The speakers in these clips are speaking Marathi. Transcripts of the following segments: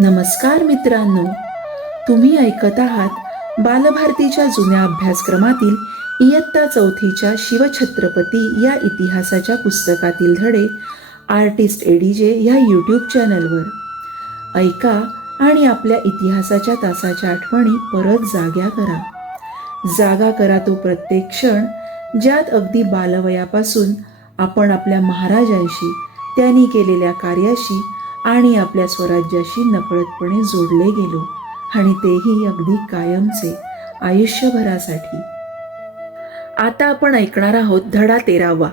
नमस्कार मित्रांनो, तुम्ही ऐकत आहात बालभारतीच्या जुन्या अभ्यासक्रमातील इयत्ता चौथीच्या शिवछत्रपती या इतिहासाच्या पुस्तकातील धडे आर्टिस्ट एडीजे ह्या यूट्यूब चॅनलवर. ऐका आणि आपल्या इतिहासाच्या तासाच्या आठवणी परत जाग्या करा. जागा करा तो प्रत्येक क्षण ज्यात अगदी बालवयापासून आपण आपल्या महाराजांशी, त्यांनी केलेल्या कार्याशी आणि आपल्या स्वराज्याशी नकळतपणे जोडले गेलो, आणि तेही अगदी कायमचे, आयुष्यभरासाठी. आता आपण ऐकणार आहोत धडा 13वा.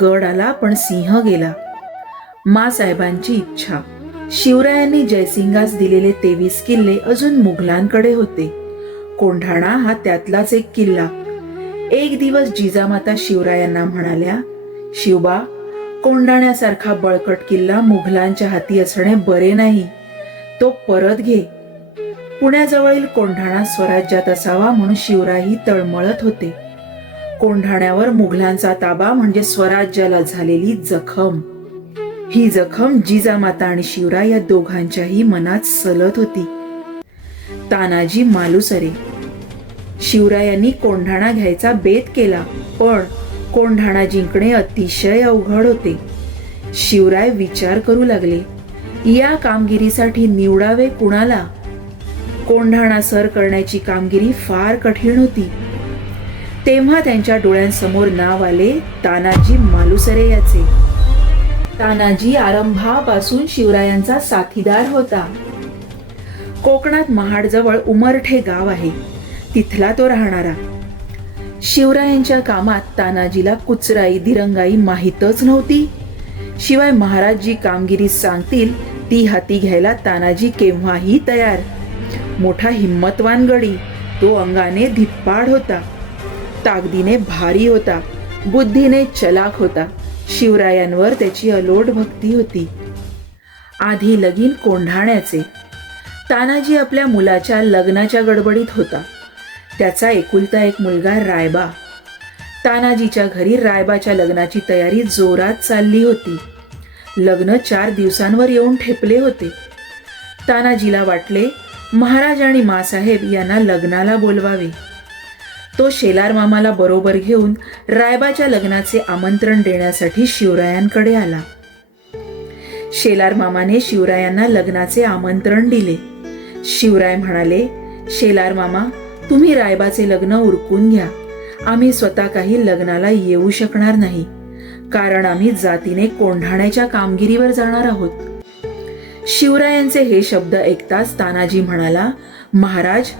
गड आला पण सिंह गेला. माँसाहेबांची इच्छा. शिवरायांनी जयसिंगास दिलेले 23 किल्ले अजून मुघलांकडे होते. कोंढाणा हा त्यातलाच एक किल्ला. एक दिवस जिजामाता शिवरायांना म्हणाल्या, शिवबा, कोंढाण्यासारखा बळकट किल्ला मुघलांच्या हाती असणे बरे नाही, तो परत घे. पुण्याजवळील कोंढाणा स्वराज्यात असावा म्हणून शिवरायही तळमळत होते. कोंढाण्यावर मुघलांचा ताबा म्हणजे स्वराज्याला झालेली जखम. ही जखम जिजामाता आणि शिवराय या दोघांच्याही मनात सलत होती. तानाजी मालुसरे. शिवरायांनी कोंढाणा घ्यायचा बेत केला, पण कोंढाणा जिंकणे अतिशय अवघड होते. शिवराय विचार करू लागले, या कामगिरीसाठी निवडावे कुणाला? कोंढाणा सर करण्याची कामगिरी फार कठीण होती. तेव्हा त्यांच्या डोळ्यांसमोर नाव आले तानाजी मालुसरे याचे. तानाजी आरंभापासून शिवरायांचा साथीदार होता. कोकणात महाडजवळ उमरठे गाव आहे, तिथला तो राहणारा. शिवरायांच्या कामात तानाजीला कुचराई दिरंगाई माहीतच नव्हती. शिवाय महाराज जी कामगिरी सांगतील ती हाती घ्यायला तानाजी केव्हाही तयार. मोठा हिम्मतवान गडी, तो अंगाने धिप्पाड होता, ताकदीने भारी होता, बुद्धीने चलाक होता. शिवरायांवर त्याची अलोट भक्ती होती. आधी लगीन कोंढाण्याचे. तानाजी आपल्या मुलाच्या लग्नाच्या गडबडीत होता. त्याचा एकुलता एक मुलगा रायबा. तानाजीच्या घरी रायबाच्या लग्नाची तयारी जोरात चालली होती. लग्न 4 दिवसांवर येऊन ठेपले होते. तानाजीला वाटले महाराज आणि माँसाहेब यांना लग्नाला बोलवावे. तो शेलार मामाला बरोबर घेऊन रायबाच्या लग्नाचे आमंत्रण देण्यासाठी शिवरायांकडे आला. शेलार मामाने शिवरायांना लग्नाचे आमंत्रण दिले. शिवराय म्हणाले, शेलार मामा, तुम्ही रायबाचे लग्न उरकून घ्या. आम्ही स्वतः काही लग्नाला येऊ शकणार नाही, कारण आम्ही जातीने कोंढाण्याच्या कामगिरीवर जाणार आहोत. शिवरायांचे हे शब्द ऐकताच तानाजी म्हणाला, महाराज,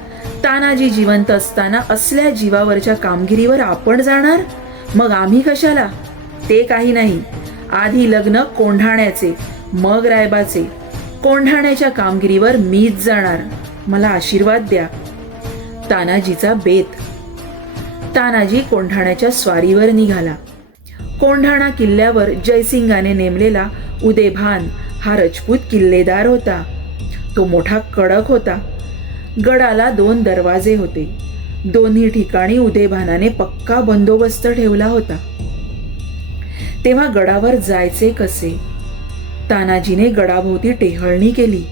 तानाजी जिवंत असताना असल्या जीवावरच्या कामगिरीवर आपण जाणार? मग आम्ही कशाला? ते काही नाही. आधी लग्न कोंढाण्याचे, मग रायबाचे. कोंढाण्याच्या कामगिरीवर मीच जाणार. मला आशीर्वाद द्या. तानाजीचा बेत. तानाजी कोंढाण्याच्या स्वारीवर निघाला. कोंढाणा किल्ल्यावर जयसिंगाने नेमलेला उदेभान हा राजपूत किल्लेदार होता. तो मोठा कडक होता. गडाला 2 दरवाजे होते. दोन्ही ठिकाणी उदेभानाने पक्का बंदोबस्त ठेवला होता. तेव्हा गडावर जायचे कसे? तानाजीने गडाभोवती टेहळणी केली.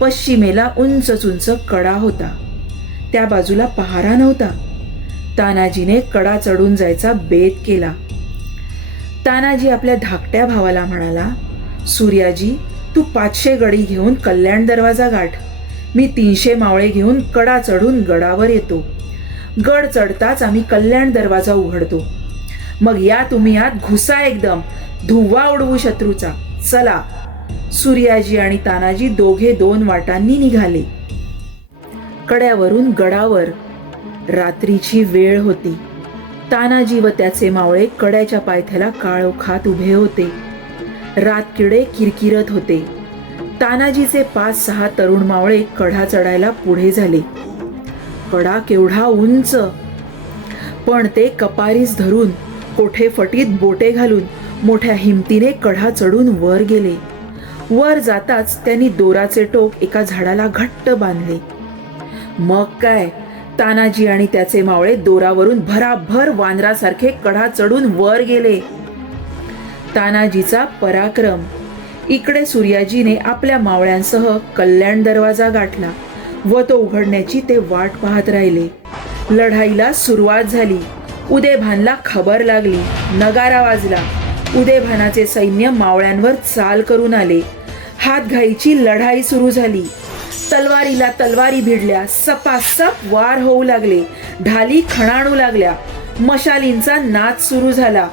पश्चिमेला उंच उंच कडा होता, त्या बाजूला पहारा नव्हता. तानाजीने कडा चढून जायचा बेत केला. तानाजी आपल्या धाकट्या भावाला म्हणाला, सूर्याजी, तू 500 गडी घेऊन कल्याण दरवाजा गाठ. मी 300 मावळे घेऊन कडा चढून गडावर येतो. गड चढताच आम्ही कल्याण दरवाजा उघडतो. मग या तुम्ही आत घुसा, एकदम धुव्वा उडवू शत्रूचा. चला. सूर्याजी आणि तानाजी दोघे 2 वाटांनी निघाले. कड्यावरून गडावर. रात्रीची वेळ होती. तानाजी व त्याचे मावळे कड्याच्या पायथ्याला काळोखात उभे होते. रातकिडे किरकिरत होते. तानाजीचे 5-6 तरुण मावळे कढा चढायला पुढे झाले. कडा केवढा उंच! पण ते कपारीस धरून, कोठे फटीत बोटे घालून मोठ्या हिमतीने कढा चढून वर गेले. वर जाताच त्यांनी दोराचे टोक एका झाडाला घट्ट बांधले. मग काय, तानाजी आणि त्याचे मावळे दोरावरून भराभर वानरासारखे कढा चढून वर गेले. तानाजीचा पराक्रम. इकडे सूर्याजीने आपल्या मावळ्यांसह कल्याण दरवाजा गाठला व तो उघडण्याची ते वाट पाहत राहिले. लढाईला सुरुवात झाली. उदयभानला खबर लागली. नगारा वाजला. उदयभानाचे सैन्य मावळ्यांवर चाल करून आले. हातघाईची लढाई सुरू झाली. तलवारीला तलवारी भिडल्या. सपासप वार होऊ लागले. ढाली खणाणू लागल्या. मशालींचा नाच सुरू झाला.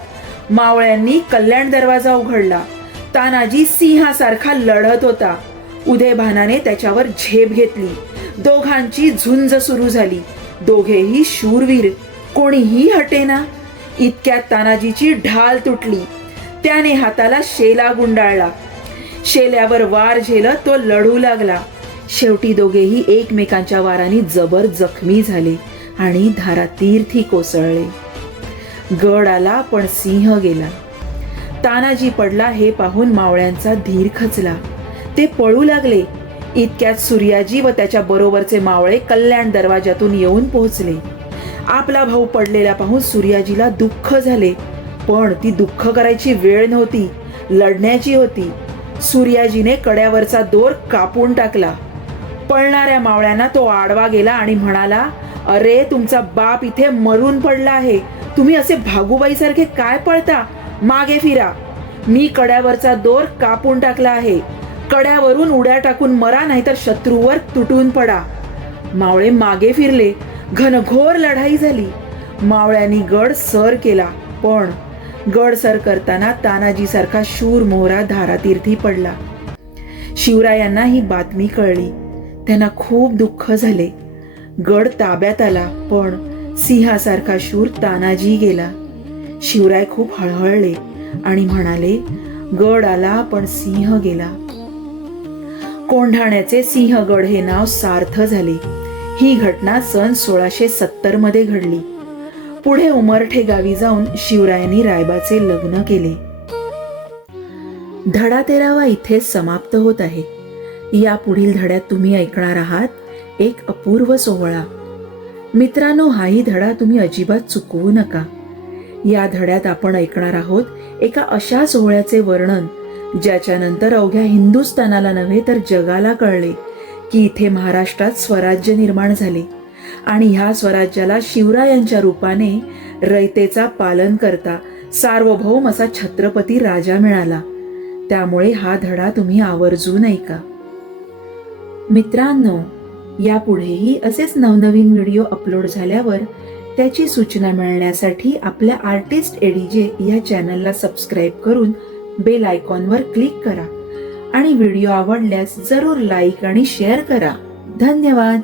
मावळ्यांनी कल्याण दरवाजा उघडला. तानाजी सिंहासारखा लढत होता. उदयभानाने त्याच्यावर झेप घेतली. दोघांची झुंज सुरू झाली. दोघेही शूरवीर, कोणीही हटेना. इतक्यात तानाजीची ढाल तुटली. त्याने हाताला शेला गुंडाळला. शेल्यावर वार झेलत तो लढू लागला. शेवटी दोघेही एकमेकांच्या वाराने जबर जखमी झाले आणि धारातीर्थी कोसळले. गड आला पण सिंह गेला. तानाजी पडला हे पाहून मावळ्यांचा धीर खचला. ते पळू लागले. इतक्यात सूर्याजी व त्याच्या बरोबरचे मावळे कल्याण दरवाजातून येऊन पोहोचले. आपला भाऊ पडलेला पाहून सूर्याजीला दुःख झाले, पण ती दुःख करायची वेळ नव्हती, लढण्याची होती. सूर्याजीने कड्यावरचा दोर कापून टाकला. पळणाऱ्या मावळ्यांना तो आडवा गेला आणि म्हणाला, अरे तुमचा बाप इथे मरून पडला आहे, तुम्ही असे भागूबाईसारखे काय पळता? मागे फिरा. मी कड्यावरचा दोर कापून टाकला आहे. कड्यावरून उड्या टाकून मरा, नाहीतर शत्रूवर तुटून पडा. मावळे मागे फिरले. घनघोर लढाई झाली. मावळ्यांनी गड सर केला, पण गड सर करताना तानाजी सारखा शूर मोहरा धारातीर्थी पडला. शिवरायांना ही बातमी कळली. त्यांना खूप दुःख झाले. गड ताब्यात आला, पण सिंहासारखा शूर तानाजी गेला. शिवराय खूप हळहळले आणि म्हणाले, गड आला पण सिंह गेला. कोंढाण्याचे सिंहगड हे नाव सार्थ झाले. ही घटना सन 1670 मध्ये घडली. पुढे उमरठे गावी जाऊन शिवरायांनी रायबाचे लग्न केले. धडा 13 इथे समाप्त होत आहे. या पुढील धड्यात तुम्ही ऐकणार आहात एक अपूर्व सोहळा. मित्रांनो, हाही धडा तुम्ही अजिबात चुकवू नका. या धड्यात आपण ऐकणार आहोत एका अशा सोहळ्याचे वर्णन ज्याच्यानंतर अवघ्या हिंदुस्थानाला नव्हे तर जगाला कळले की इथे महाराष्ट्रात स्वराज्य निर्माण झाले आणि ह्या स्वराज्याला शिवरायांच्या रूपाने रयतेचा पालन करता सार्वभौम असा छत्रपती राजा मिळाला. त्यामुळे हा धडा तुम्ही आवर्जून ऐका. मित्रांनो, यापुढेही असेच नवनवीन व्हिडिओ अपलोड झाल्यावर त्याची सूचना मिळण्यासाठी आपल्या आर्टिस्ट एडीजे या चॅनलला सबस्क्राईब करून बेल आयकॉनवर क्लिक करा आणि व्हिडिओ आवडल्यास जरूर लाईक आणि शेअर करा. धन्यवाद.